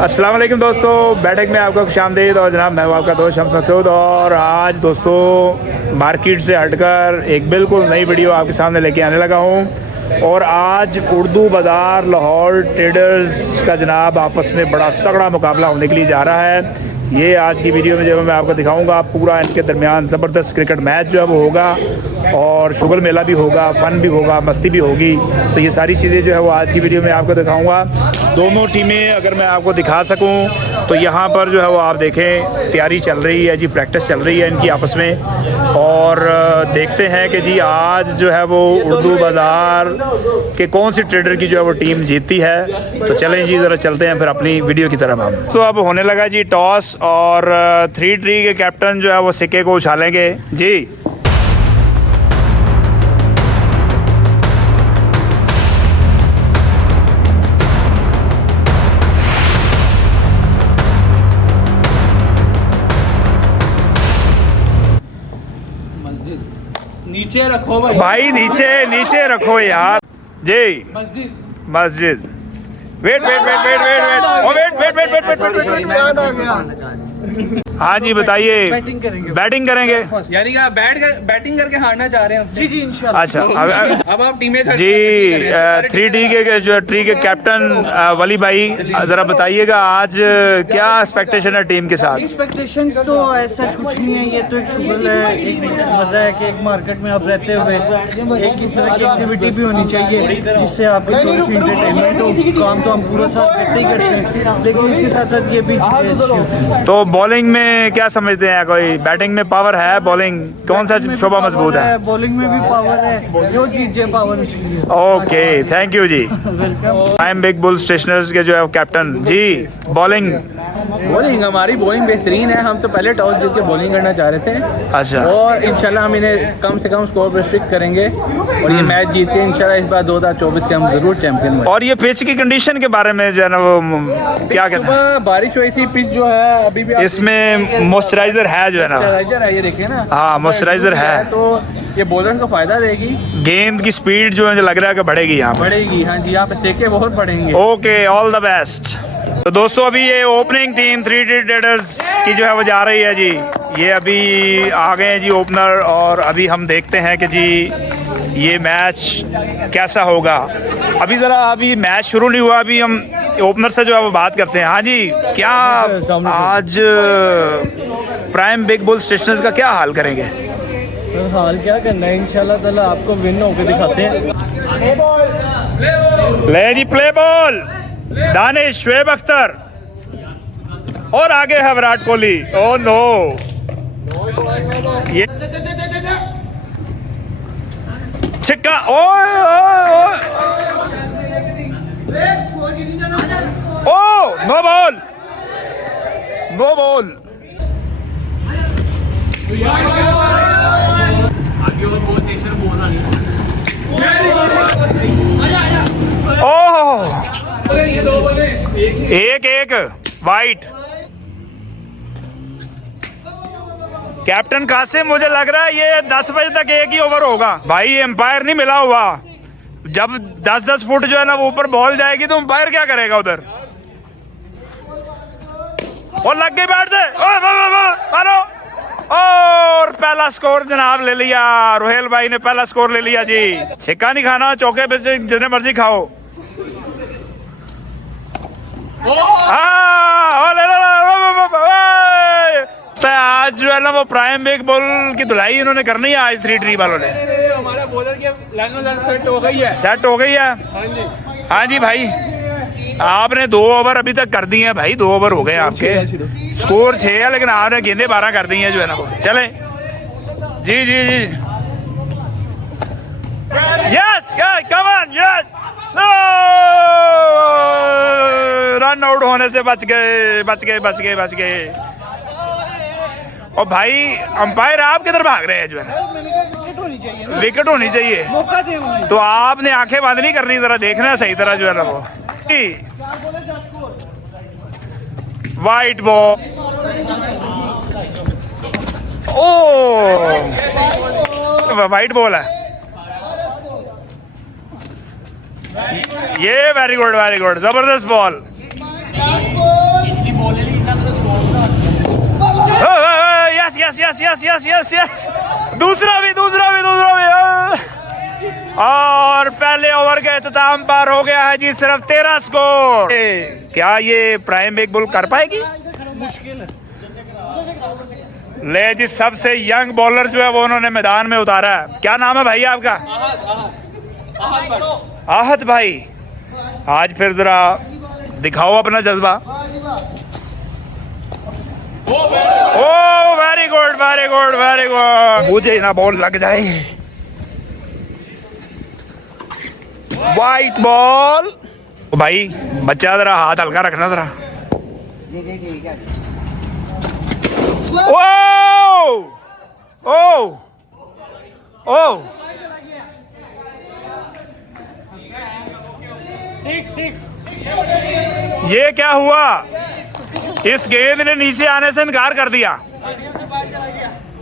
अस्सलाम वालेकुम दोस्तों, बैठक में आपका खुशामदीद। और जनाब मैं हूं आपका दोस्त शम्स मकसूद। और आज दोस्तों मार्केट से हटकर एक बिल्कुल नई वीडियो आपके सामने लेके आने लगा हूं। और आज उर्दू बाज़ार लाहौर ट्रेडर्स का जनाब आपस में बड़ा तगड़ा मुकाबला होने के लिए जा रहा है। ये आज की वीडियो में जो मैं आपको दिखाऊंगा, पूरा इनके दरमियान ज़बरदस्त क्रिकेट मैच जो है वो होगा और शुगर मेला भी होगा, फ़न भी होगा, मस्ती भी होगी। तो ये सारी चीज़ें जो है वो आज की वीडियो में आपको दिखाऊंगा। दोनों टीमें अगर मैं आपको दिखा सकूं तो यहाँ पर जो है वो आप देखें तैयारी चल रही है जी, प्रैक्टिस चल रही है इनकी आपस में। और देखते हैं कि जी आज जो है वो उर्दू बाज़ार के कौन सी ट्रेडर की जो है वो टीम जीतती है। तो चलें जी, ज़रा चलते हैं फिर अपनी वीडियो की तरफ हम। तो अब होने लगा जी टॉस और 3 ट्री के कैप्टन जो है वो सिक्के को उछालेंगे जी। नीचे रखो भाई नीचे रखो यार जी। मस्जिद wait wait wait wait wait wait ओ wait wait wait wait wait. हाँ जी बताइए। बैटिंग करेंगे यानी कि आप बैटिंग करके हारना चाह रहे हैं? जी जी इंशाल्लाह। अच्छा अब आप टीमें जी 3D के जो ट्री के कैप्टन वली भाई ज़रा बताइएगा आज क्या एक्सपेक्टेशन है टीम के साथ? एक्सपेक्टेशंस तो ऐसा कुछ नहीं है, ये तो एक शुगर है, एक मज़ा है कि एक मार्केट में आप रहते हुए एक इस तरह की एक्टिविटी भी होनी चाहिए जिससे आपकी थोड़ी सी इंटरटेनमेंट हो। काम तो हम पूरा साल करते ही करते हैं, लेकिन इसके साथ साथ ये भी तो बॉलिंग में क्या समझते हैं? कोई बैटिंग में पावर है? बॉलिंग कौन सा शोबा मजबूत है? बॉलिंग में भी पावर है, जो जीत जाए पावर उसकी। ओके थैंक यू जी। टाइम बिग बुल स्टेशनर्स के जो है कैप्टन जी। बॉलिंग हमारी बॉलिंग बेहतरीन है। हम तो पहले टॉस जीत के बॉलिंग करना चाह रहे थे। अच्छा। और इंशाल्लाह हम इन्हें कम से कम स्कोर पर स्ट्रिक्ट करेंगे और ये मैच जीत के इंशाल्लाह इस बार 2024 के हम जरूर चैंपियन बनेंगे। और ये पिच की कंडीशन के बारे में जो है ना वो क्या कहते हैं? बारिश हुई थी, पिच जो है अभी भी इसमें मॉइस्चराइजर है जो है ना। मॉइस्चराइजर है, ये देखिए ना। हाँ मॉइस्चराइजर है तो ये बॉलर को फायदा देगी। गेंद की स्पीड जो है लग रहा है कि बढ़ेगी यहाँ पे। बढ़ेगी, हाँ जी, यहाँ पे सेके बहुत बढ़ेंगे। Okay all the best. तो दोस्तों अभी ये ओपनिंग टीम 3D ट्रेडर्स की जो है वो जा रही है जी। ये अभी आ गए हैं जी ओपनर और अभी हम देखते हैं कि जी ये मैच कैसा होगा। अभी मैच शुरू नहीं हुआ, अभी हम ओपनर से जो है वो बात करते हैं। हाँ जी, क्या आज प्राइम बिग बुल स्टेशनर्स का क्या हाल करेंगे? सर हाल क्या करना है, इंशाल्लाह ताला आपको विन होकर दिखाते हैं। ले जी प्ले बॉल, दानिश, शुएब अख्तर और आगे है विराट कोहली। ओ नो, ये छिक्का। Oh no ball, no ball. Oh एक वाइट। कैप्टन कासिम, मुझे लग रहा है ये 10 बजे तक एक ही ओवर होगा भाई। एम्पायर नहीं मिला हुआ। जब 10-10 फुट जो है ना वो ऊपर बॉल जाएगी तो एम्पायर क्या करेगा उधर? और लग गई बैट से। हेलो, और पहला स्कोर जनाब ले लिया। रोहेल भाई ने पहला स्कोर ले लिया जी। छिक्का नहीं खाना, चौके पे जितने मर्जी खाओ। आज जो है ना वो प्राइम बिग बुल की धुलाई इन्होंने करनी है आज 3 ट्री वालों ने। हमारा बॉलर की सेट हो गई है। सेट हो गई है। हाँ जी भाई, आपने 2 ओवर अभी तक कर दिए हैं भाई। 2 ओवर हो गए आपके। स्कोर 6 है लेकिन आपने गेंदे 12 कर दी हैं जो है ना वो। चले जी जी जी। Yes come on, yes. Run out होने से बच गए। और भाई अंपायर आप किधर भाग रहे हैं जो है ना? विकेट होनी चाहिए। तो आपने आंखें बंद नहीं करनी, जरा देखना सही तरह जो है ना वो। Wide ball. Oh wide ball है। ये वेरी गुड जबरदस्त ball. Yes yes yes yes yes yes yes, दूसरा भी। और पहले ओवर के इख्तिताम पर हो गया है जी सिर्फ 13 स्कोर। क्या ये प्राइम बिग बुल कर पाएगी? मुश्किल है। ले जी, सबसे यंग बॉलर जो है वो उन्होंने मैदान में उतारा है। क्या नाम है भाई आपका? आहत भाई। आज फिर जरा दिखाओ अपना जज्बा। Oh very good very good very good. मुझे ना बॉल लग जाए। Wide ball. भाई बच्चा जरा हाथ हल्का रखना जरा। ओ ओ ओ, 6 ये क्या हुआ? इस गेंद ने नीचे आने से इनकार कर दिया।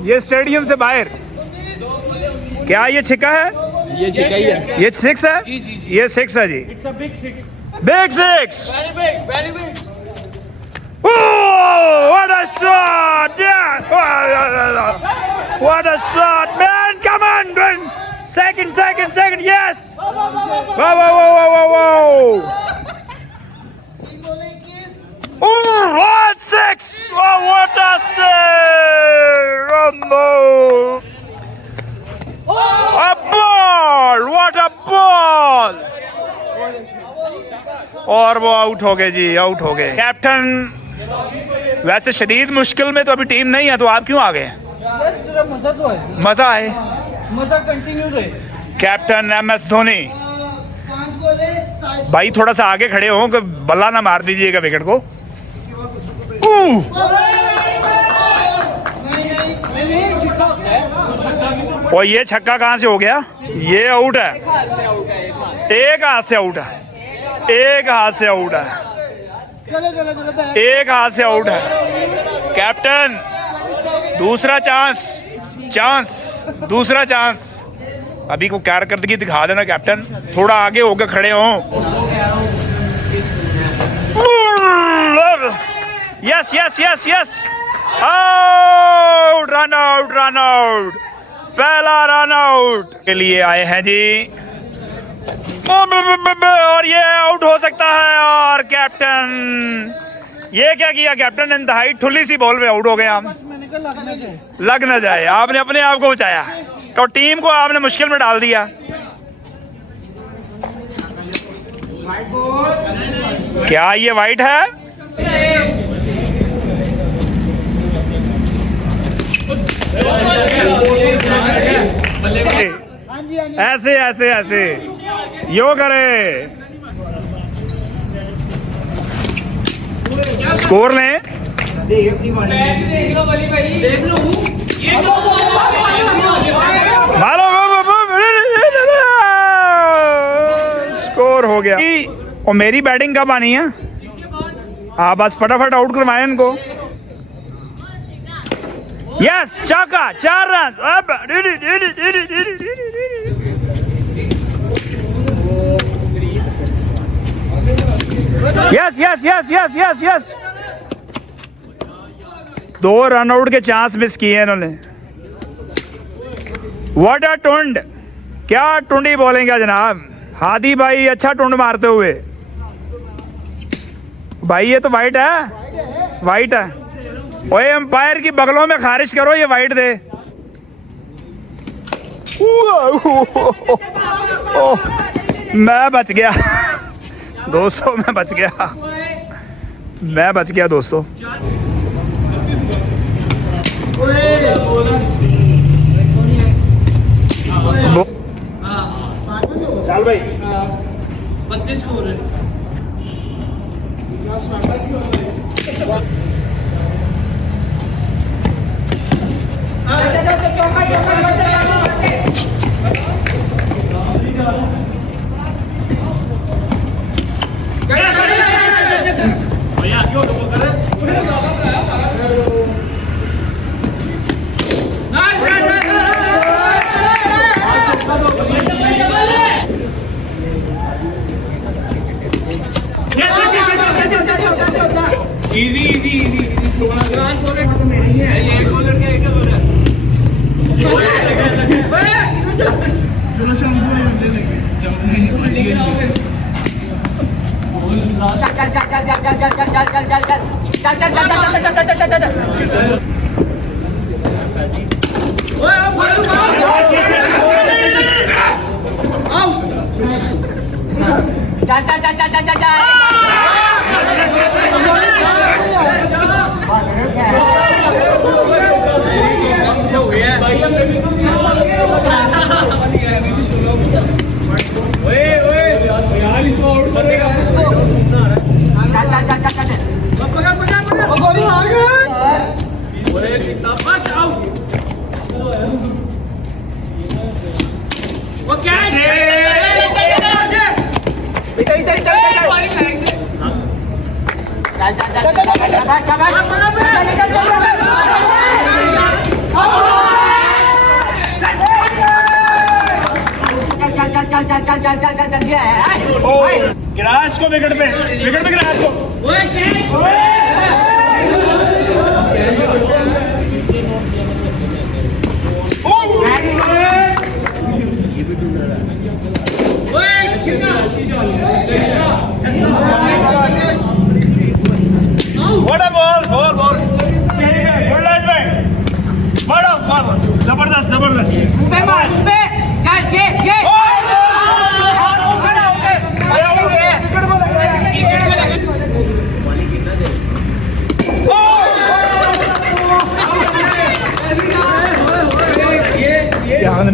ये स्टेडियम से बाहर। क्या ये छिक्का है? ये छिक्का ही है। ये 6 है? ये 6 है जी। Big 6। Oh, what a shot! Yeah! What a shot, man! Come on, run! Second, yes! Whoa! Oh, what 6! Oh, what a save! Rambo! A ball! What a ball! और वो आउट हो गए जी, आउट हो गए। कैप्टन वैसे शदीद मुश्किल में तो अभी टीम नहीं है, तो आप क्यों आ गए? मजा तो है। मजा है, मजा कंटिन्यू रहे। कैप्टन MS धोनी भाई थोड़ा सा आगे खड़े हो कि बल्ला ना मार दीजिएगा विकेट को। और ये छक्का कहाँ से हो गया? ये आउट है। एक हाथ से आउट है। एक हाथ से आउट है। एक हाथ से आउट है। कैप्टन दूसरा चांस दूसरा चांस। अभी को कारकर्दगी दिखा देना कैप्टन, थोड़ा आगे होकर खड़े हो। Yes yes yes yes, out, run out. पहला रन आउट के लिए आए हैं जी, और ये आउट हो सकता है। और कैप्टन ये क्या किया? कैप्टन इंतहाई ठुल्ली सी बॉल में आउट हो गए हम। लग ना जाए, आपने अपने आप को बचाया तो टीम को आपने मुश्किल में डाल दिया। क्या ये वाइट है? ऐसे यो करे। स्कोर लें। स्कोर हो गया। और मेरी बैटिंग कब आनी है? हाँ बस फटाफट आउट करवाएं इनको। यस, चौका, 4 रन। अब यस 2 रन आउट के चांस मिस किए इन्होंने। व्हाट अ टुंड, क्या टुंडी बोलेंगे जनाब। हादी भाई अच्छा टुंड मारते हुए। भाई ये तो वाइट है। ओए एम्पायर की बगलों में खारिज करो, ये वाइट दे। मैं बच गया दोस्तों, मैं बच गया दोस्तों। चल भाई 32 हो रहे। Easy. गिरास को विकेट पे गिरास को जबरदस्त जबरदस्त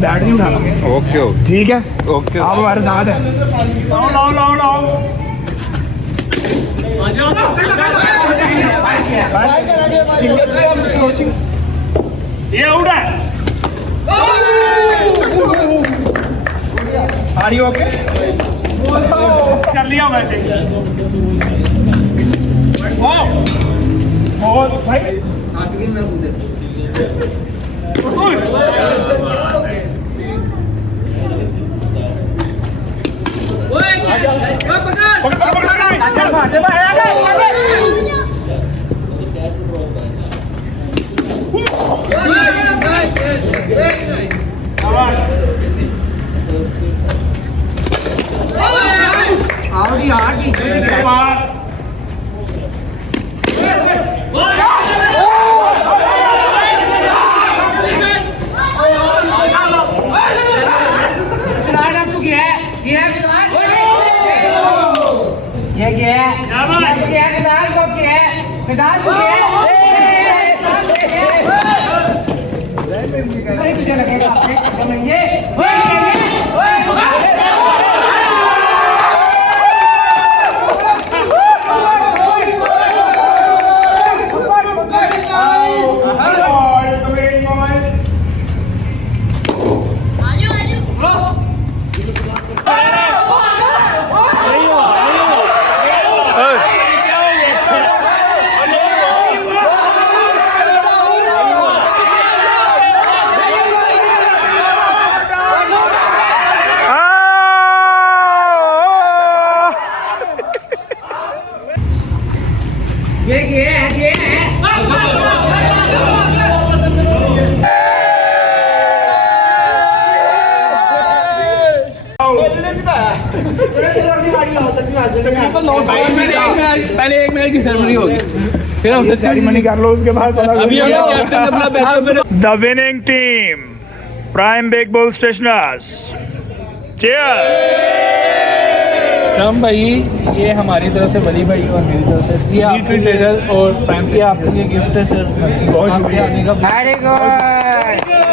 बैट नहीं उठाना। ओके ओके ठीक है ओके आप हमारे साथ हैं। लाओ लाओ लाओ लाओ ये आउट है। Are you okay? कर लिया वैसे बहुत भाई पहले एक मैच की सेरेमनी होगी, फिर हम सेरेमनी कर लो, उसके बाद अभी कैप्टन अपना the winning team prime big bull stationers. Cheers. Ram भाई, ये हमारी तरफ से वली भाई और मेरी तरफ से ये आपकी ट्रेडर और प्राइम, ये आपके लिए गिफ्ट है सर। बहुत शुक्रिया। Very good.